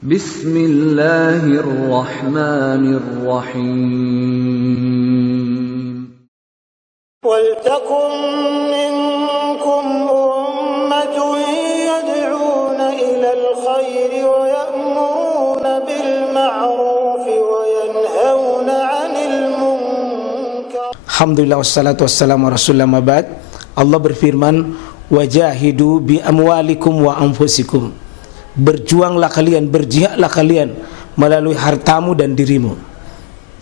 Bismillahirrahmanirrahim. وَلْتَكُنْ مِنْكُمْ أُمَّةٌ يَدْعُونَ إِلَى الْخَيْرِ وَيَأْمُرُونَ بِالْمَعْرُوفِ وَيَنْهَوْنَ عَنِ الْمُنْكَرِ. Alhamdulillah wassalatu wassalamu ala rasulillah mabad. Allah berfirman, wajahidu bi amwalikum wa anfusikum. Berjuanglah kalian, berjihadlah kalian melalui hartamu dan dirimu.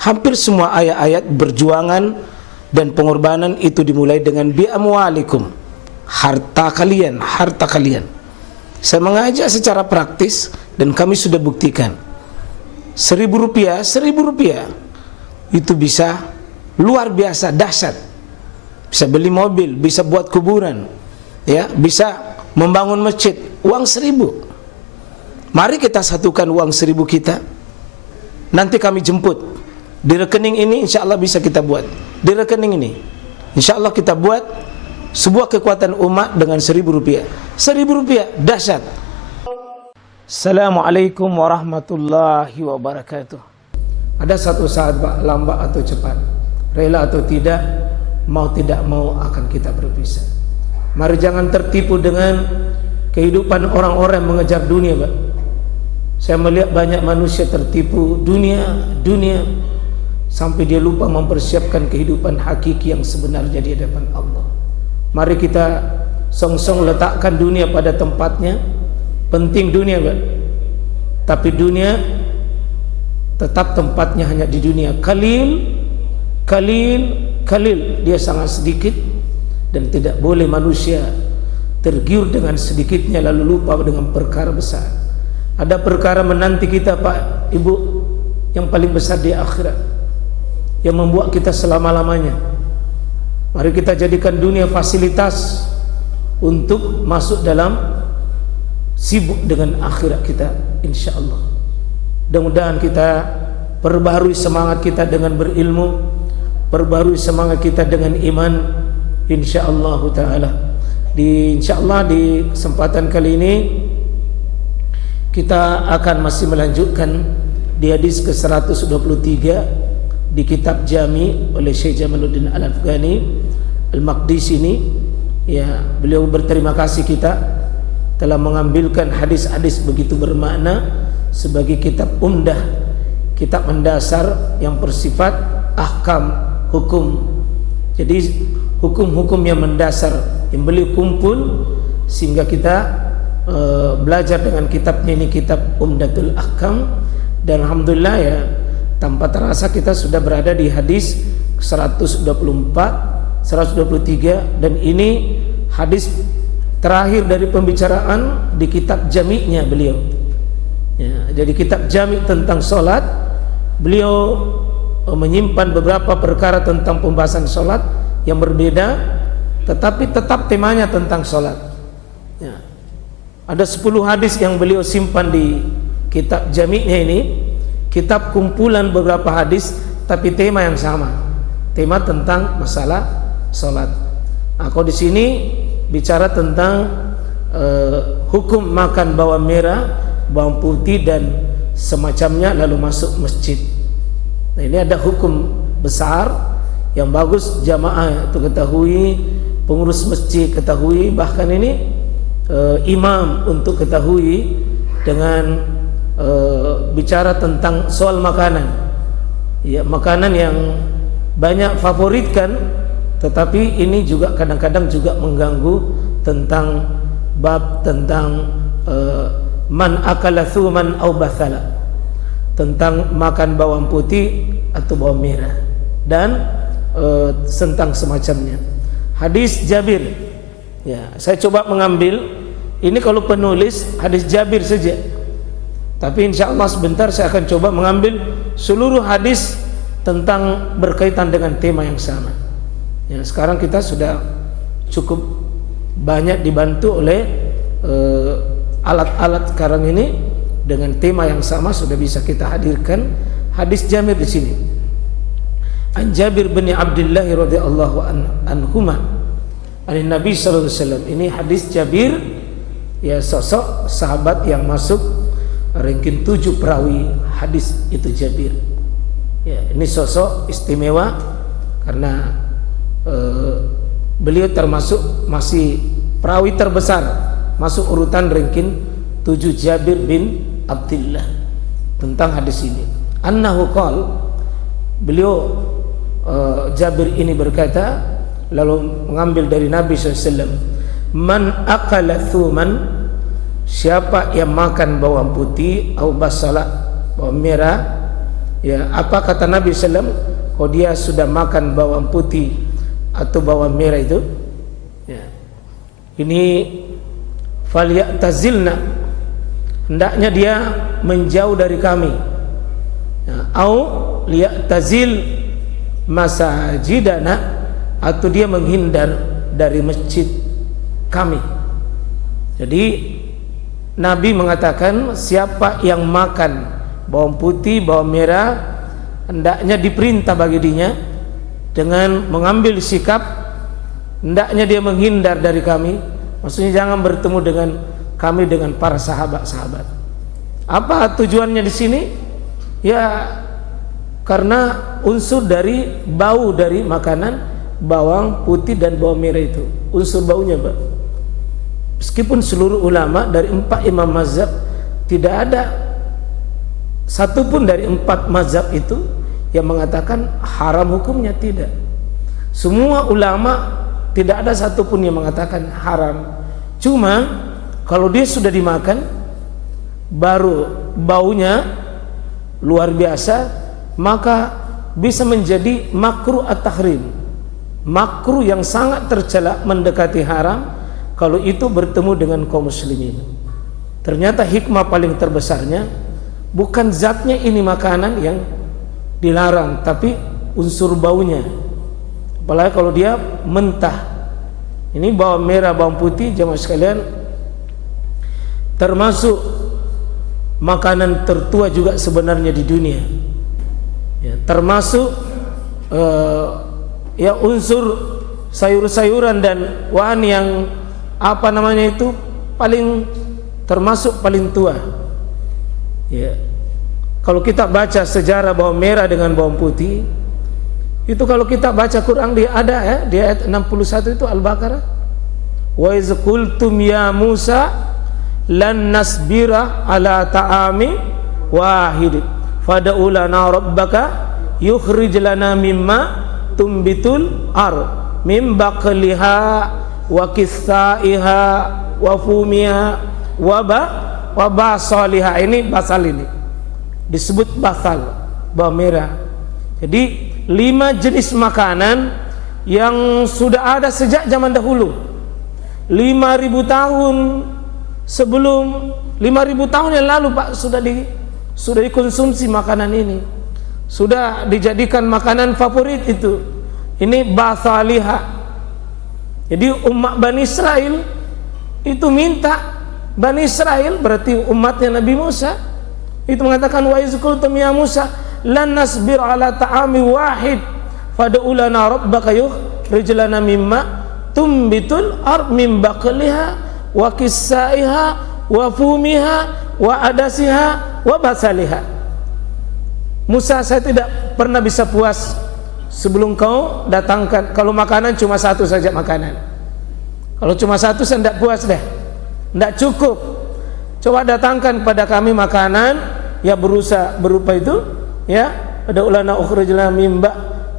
Hampir semua ayat-ayat berjuangan dan pengorbanan itu dimulai dengan bi amwalikum, harta kalian, harta kalian. Saya mengajak secara praktis dan kami sudah buktikan. Rp1.000 itu bisa luar biasa dahsyat. Bisa beli mobil, bisa buat kuburan, ya, bisa membangun masjid. Uang 1.000. Mari kita satukan uang 1.000 kita. Nanti kami jemput di rekening ini, insya Allah bisa kita buat. Di rekening ini insya Allah kita buat sebuah kekuatan umat dengan Rp1.000. Rp1.000 dahsyat. Assalamualaikum warahmatullahi wabarakatuh. Ada satu saat, Pak, lambat atau cepat, rela atau tidak, mau tidak mau akan kita berpisah. Mari jangan tertipu dengan kehidupan orang-orang yang mengejar dunia, Pak. Saya melihat banyak manusia tertipu dunia sampai dia lupa mempersiapkan kehidupan hakiki yang sebenarnya di hadapan Allah. Mari kita song-song letakkan dunia pada tempatnya. Penting dunia, Pak. Tapi dunia tetap tempatnya hanya di dunia. Kalil, dia sangat sedikit, dan tidak boleh manusia tergiur dengan sedikitnya lalu lupa dengan perkara besar. Ada perkara menanti kita, Pak, Ibu, yang paling besar di akhirat, yang membuat kita selama-lamanya. Mari kita jadikan dunia fasilitas untuk masuk dalam sibuk dengan akhirat kita, insya Allah. Mudah-mudahan kita perbarui semangat kita dengan berilmu, perbarui semangat kita dengan iman, insya Allah ta'ala. Insya Allah di kesempatan kali ini kita akan masih melanjutkan di hadis ke-123 di kitab Jami oleh Syekh Jamaluddin Al-Afghani Al-Maqdisi ini. Ya, beliau berterima kasih kita telah mengambilkan hadis-hadis begitu bermakna sebagai kitab umdah, kitab mendasar yang bersifat ahkam, hukum. Jadi hukum-hukum yang mendasar yang beliau kumpul sehingga kita belajar dengan kitabnya ini, kitab Umdatul Ahkam. Dan alhamdulillah, ya, tanpa terasa kita sudah berada di hadis 124, 123, dan ini hadis terakhir dari pembicaraan di kitab Jami'nya beliau. Ya, jadi kitab Jami' tentang solat, beliau menyimpan beberapa perkara tentang pembahasan solat yang berbeda, tetapi tetap temanya tentang solat. Ya. Ada 10 hadis yang beliau simpan di kitab Jami'nya ini, kitab kumpulan beberapa hadis tapi tema yang sama, tema tentang masalah salat. Aku di sini bicara tentang hukum makan bawang merah, bawang putih dan semacamnya lalu masuk masjid. Nah, ini ada hukum besar yang bagus jamaah itu ketahui, pengurus masjid ketahui, bahkan ini imam untuk ketahui dengan bicara tentang soal makanan. Ya, makanan yang banyak favoritkan, tetapi ini juga kadang-kadang juga mengganggu tentang bab tentang man akala thuman au bathala, tentang makan bawang putih atau bawang merah dan tentang semacamnya. Hadis Jabir. Ya, saya coba mengambil ini kalau penulis hadis Jabir saja, tapi insya Allah sebentar saya akan coba mengambil seluruh hadis tentang berkaitan dengan tema yang sama. Ya, sekarang kita sudah cukup banyak dibantu oleh alat-alat sekarang ini dengan tema yang sama, sudah bisa kita hadirkan hadis Jabir di sini. An Jabir bin Abdullah radhiyallahu anhuma an Nabi sallallahu alaihi wasallam. Ini hadis Jabir, ya, sosok sahabat yang masuk ranking 7 perawi hadis itu Jabir. Ya, ini sosok istimewa karena beliau termasuk masih perawi terbesar, masuk urutan ranking 7 Jabir bin Abdullah. Tentang hadis ini, annahu qala, beliau Jabir ini berkata, lalu mengambil dari Nabi SAW, man akala thuman, siapa yang makan bawang putih, atau basala, bawang merah, ya, apa kata Nabi SAW, kalau dia sudah makan bawang putih atau bawang merah itu, ya, ini falyatazilna, hendaknya dia menjauh dari kami, ya, au liyatazil masajidana, atau dia menghindar dari masjid kami. Jadi Nabi mengatakan siapa yang makan bawang putih, bawang merah, hendaknya diperintah bagi dirinya dengan mengambil sikap, hendaknya dia menghindar dari kami. Maksudnya jangan bertemu dengan kami, dengan para sahabat-sahabat. Apa tujuannya di sini? Ya, karena unsur dari bau dari makanan bawang putih dan bawang merah itu, unsur baunya, Pak. Meskipun seluruh ulama dari 4 imam mazhab, tidak ada satupun dari 4 mazhab itu yang mengatakan haram hukumnya, tidak. Semua ulama tidak ada satupun yang mengatakan haram. Cuma kalau dia sudah dimakan, baru baunya luar biasa, maka bisa menjadi makruh at-tahrim, makruh yang sangat tercela, mendekati haram kalau itu bertemu dengan kaum muslimin. Ternyata hikmah paling terbesarnya bukan zatnya ini makanan yang dilarang, tapi unsur baunya. Apalagi kalau dia mentah. Ini bawang merah, bawang putih, jemaah sekalian, termasuk makanan tertua juga sebenarnya di dunia. Ya, termasuk ya unsur sayur-sayuran dan bahan yang apa namanya itu paling termasuk paling tua. Ya. Kalau kita baca sejarah bawang merah dengan bawang putih, itu kalau kita baca Quran dia ada, ya, di ayat 61 itu Al-Baqarah. Wa iz qultum ya Musa lan nasbira ala ta'ami wahid fad'u lana rabbaka yukhrij lana mimma tumbitul ard mim baqliha wa qithaiha wa fumiha wa basaliha. Ini basal, ini disebut basal, bawang merah. Jadi 5 jenis makanan yang sudah ada sejak zaman dahulu, 5.000 tahun sebelum 5.000 tahun yang lalu, Pak, sudah dikonsumsi makanan ini, sudah dijadikan makanan favorit itu. Ini basaliha. Jadi umat Bani Israel itu minta, Bani Israel berarti umatnya Nabi Musa, itu mengatakan wa iz qultum ya Musa lan nasbir ala ta'ami wahid fad'u lana rabbaka yukhrij lana mimma tumbitul ard min baqliha wa qissaiha wa fumiha wa adasiha wa basaliha. Musa, saya tidak pernah bisa puas sebelum kau datangkan. Kalau makanan cuma satu saja makanan, kalau cuma satu saya tidak puas deh, tidak cukup. Coba datangkan pada kami makanan yang berupa itu, ya, ada ulana ukhrijna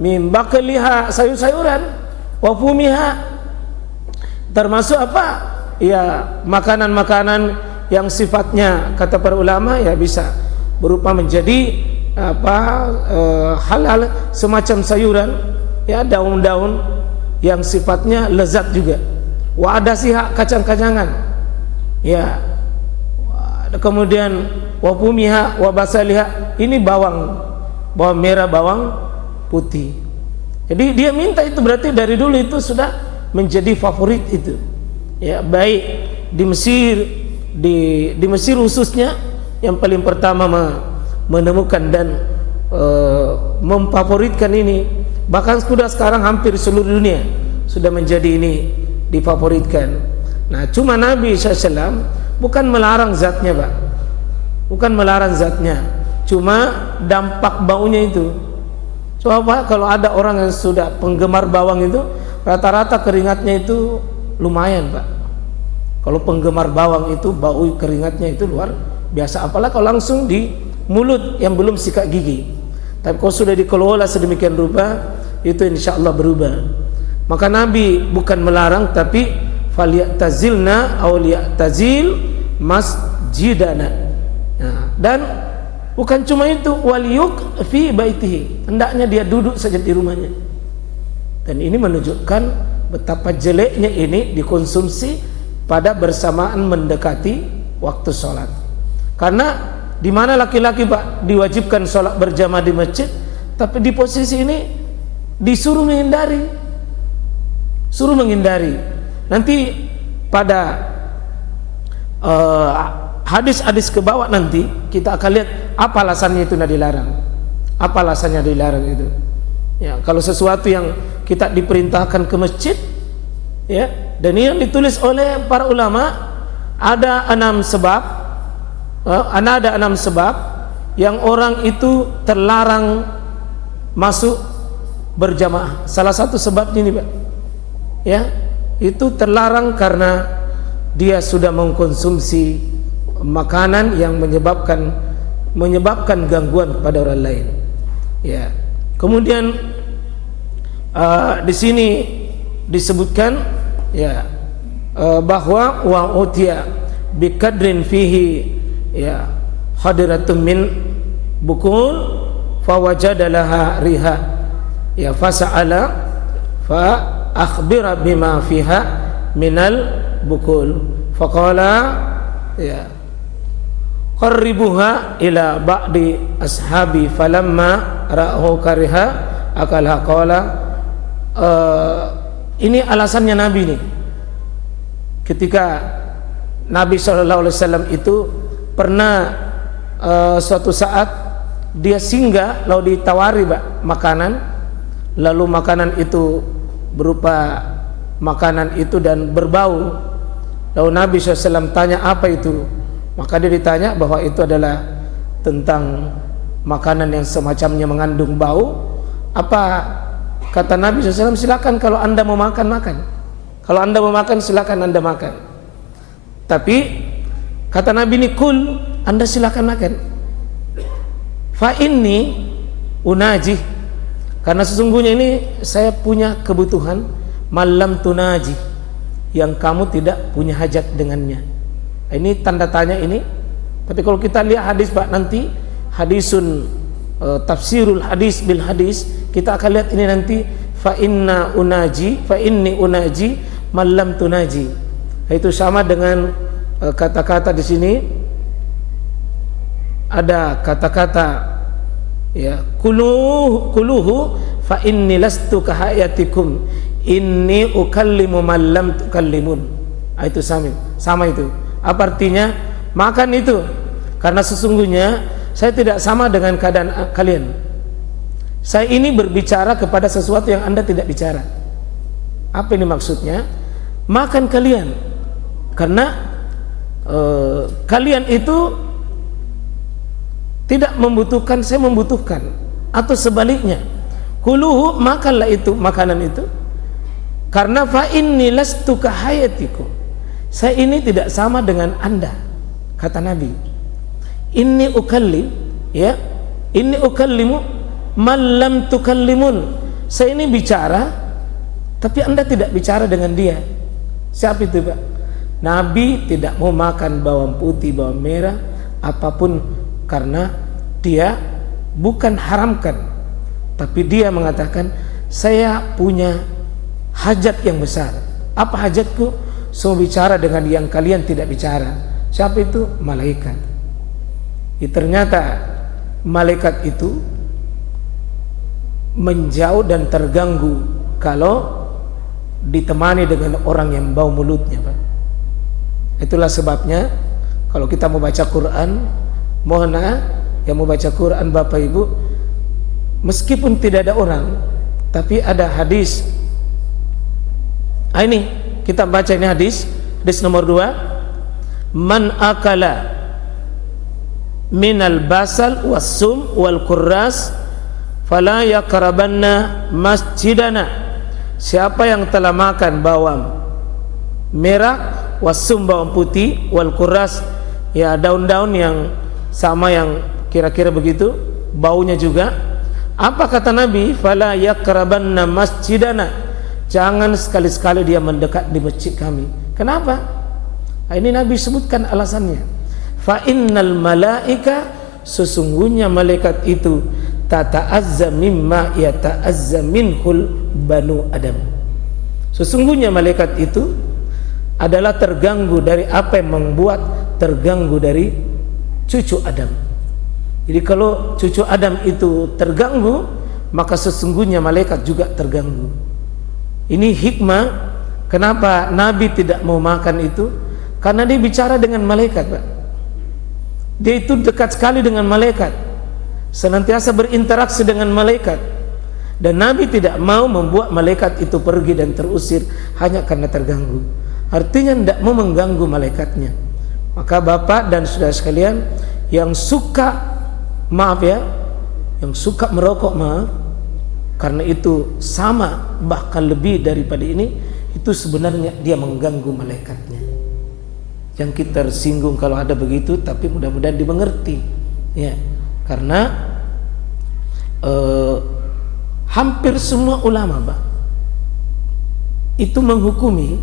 mimba keliha, sayur-sayuran, wa fumiha, termasuk apa? Ya, makanan-makanan yang sifatnya kata para ulama ya bisa berupa menjadi halal, semacam sayuran, ya, daun-daun yang sifatnya lezat juga. Wa adasiha, kacang-kacangan, ya, kemudian wa fumiha wa basaliha, ini bawang merah, bawang putih. Jadi dia minta itu, berarti dari dulu itu sudah menjadi favorit itu, ya, baik di Mesir, di Mesir khususnya yang paling pertama menemukan dan memfavoritkan ini. Bahkan sudah sekarang hampir seluruh dunia sudah menjadi ini difavoritkan. Nah, cuma Nabi SAW bukan melarang zatnya, Pak. bukan melarang zatnya, cuma dampak baunya itu. Coba kalau ada orang yang sudah penggemar bawang itu, rata-rata keringatnya itu lumayan, Pak. Kalau penggemar bawang itu bau keringatnya itu luar biasa, apalagi kalau langsung di mulut yang belum sikat gigi. Tapi kalau sudah dikelola sedemikian rupa, itu insya Allah berubah. Maka Nabi bukan melarang, tapi falyatazilna aw liyatazil masjidana. Nah, dan bukan cuma itu, waliyuk fi baitihi, hendaknya dia duduk saja di rumahnya. Dan ini menunjukkan betapa jeleknya ini dikonsumsi pada bersamaan mendekati waktu sholat. Karena di mana laki-laki, Pak, diwajibkan sholat berjamaah di masjid, tapi di posisi ini disuruh menghindari, suruh menghindari. Nanti pada hadis-hadis ke bawah nanti kita akan lihat apa alasannya itu dilarang, apa alasannya dilarang itu. Ya, kalau sesuatu yang kita diperintahkan ke masjid, ya, dan ini yang ditulis oleh para ulama, ada 6 sebab, ada 6 sebab yang orang itu terlarang masuk berjamaah. Salah satu sebab ini, Pak, ya, itu terlarang karena dia sudah mengkonsumsi makanan yang menyebabkan gangguan kepada orang lain. Ya. Kemudian di sini disebutkan, ya, bahwa wa utiya biqadrin fihi, ya, hadiratun min bukul fawajada laha riha, ya, fasa'ala fa akhbira bima fiha minal bukul faqala, ya, qarribuha ila ba'di ashabi falamma ra'ahu kariha akalha qala. Ini alasannya Nabi nih, ketika Nabi SAW itu pernah suatu saat dia singgah lalu ditawari, Pak, makanan, lalu makanan itu berupa makanan itu dan berbau. Lalu Nabi SAW tanya apa itu, maka dia ditanya bahwa itu adalah tentang makanan yang semacamnya mengandung bau. Apa kata Nabi SAW? Silakan kalau anda mau makan, makan. Kalau anda mau makan, silakan anda makan. Tapi kata Nabi ini, kul, anda silakan makan. Fa inni unaji, karena sesungguhnya ini saya punya kebutuhan, malam tunaji, yang kamu tidak punya hajat dengannya. Ini tanda tanya ini. Tapi kalau kita lihat hadis, Pak, nanti hadisun tafsirul hadis bil hadis, kita akan lihat ini nanti, fa inni unaji malam tunaji. Itu sama dengan kata-kata di sini ada kata-kata, ya, kuluhu fa inni lastu kahayatikum inni ukallimu man lam tukallimun. Itu sama itu. Apa artinya? Makan itu, karena sesungguhnya saya tidak sama dengan keadaan kalian. Saya ini berbicara kepada sesuatu yang anda tidak bicara. Apa ini maksudnya? Makan kalian, karena kalian itu tidak membutuhkan, saya membutuhkan, atau sebaliknya. Kuluhu, makanlah itu makanan itu, karena fa inni lastu kahayatikum, saya ini tidak sama dengan anda, kata Nabi. Inni ukallim, ya, inni ukallimu man lam tukallimun, saya ini bicara tapi anda tidak bicara dengan dia. Siapa itu, Pak? Nabi tidak mau makan bawang putih, bawang merah, apapun, karena dia bukan haramkan, tapi dia mengatakan saya punya hajat yang besar. Apa hajatku? Saya bicara dengan yang kalian tidak bicara. Siapa itu? Malaikat. Ternyata malaikat itu menjauh dan terganggu kalau ditemani dengan orang yang bau mulutnya, Pak. Itulah sebabnya kalau kita mau baca Quran, mohon yang mau baca Quran Bapak Ibu, meskipun tidak ada orang, tapi ada hadis. Ini kita baca ini hadis nomor 2. Man akala minal basal wassum wal kurras fala yaqrabanna masjidana. Siapa yang telah makan bawang merah, wassum bawang putih, wal kurras ya daun-daun yang sama yang kira-kira begitu baunya juga. Apa kata Nabi? Fala yaqrabanna masjidana. Jangan sekali-sekali dia mendekat di masjid kami. Kenapa? Nah, ini Nabi sebutkan alasannya. Fa innal malaika, sesungguhnya malaikat itu tata'azza mimma yata'azza minhul banu Adam. Sesungguhnya malaikat itu adalah terganggu dari apa yang membuat terganggu dari cucu Adam. Jadi kalau cucu Adam itu terganggu, maka sesungguhnya malaikat juga terganggu. Ini hikmah kenapa Nabi tidak mau makan itu, karena dia bicara dengan malaikat, Pak. Dia itu dekat sekali dengan malaikat, senantiasa berinteraksi dengan malaikat, dan Nabi tidak mau membuat malaikat itu pergi dan terusir hanya karena terganggu. Artinya tidak mau mengganggu malaikatnya. Maka bapak dan saudara sekalian yang suka, maaf ya, yang suka merokok, maaf, karena itu sama bahkan lebih daripada ini, itu sebenarnya dia mengganggu malaikatnya. Yang kita tersinggung kalau ada begitu, tapi mudah-mudahan dimengerti ya, karena hampir semua ulama, Pak, itu menghukumi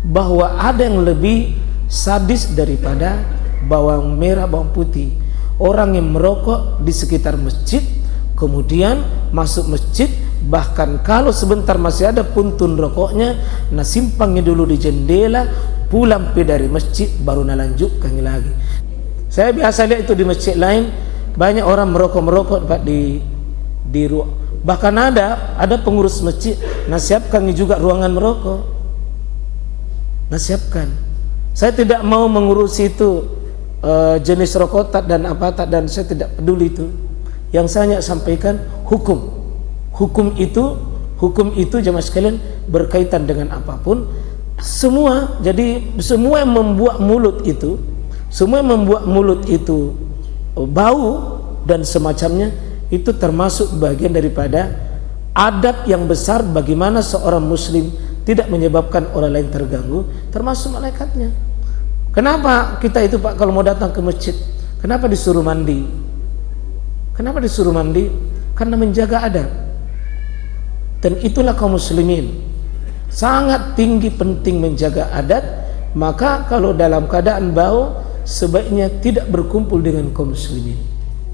bahwa ada yang lebih sadis daripada bawang merah, bawang putih. Orang yang merokok di sekitar masjid, kemudian masuk masjid, bahkan kalau sebentar masih ada puntun rokoknya, nah simpangnya dulu di jendela, pulang pergi dari masjid, baru lanjutkan lagi. Saya biasa lihat itu di masjid lain, banyak orang merokok Pak di ruang. Bahkan ada pengurus masjid nasihatkan juga ruangan merokok. Nasihatkan. Saya tidak mau mengurusi itu jenis rokok tak dan apa tak, dan saya tidak peduli itu. Yang saya sampaikan hukum. Hukum itu jemaah sekalian berkaitan dengan apapun. Semua, jadi semua yang membuat mulut itu bau dan semacamnya, itu termasuk bagian daripada adab yang besar bagaimana seorang muslim tidak menyebabkan orang lain terganggu, termasuk malaikatnya. Kenapa kita itu, Pak, kalau mau datang ke masjid, kenapa disuruh mandi? Kenapa disuruh mandi? Karena menjaga adab. Dan itulah kaum muslimin, sangat tinggi penting menjaga adat. Maka kalau dalam keadaan bau, sebaiknya tidak berkumpul dengan kaum muslimin.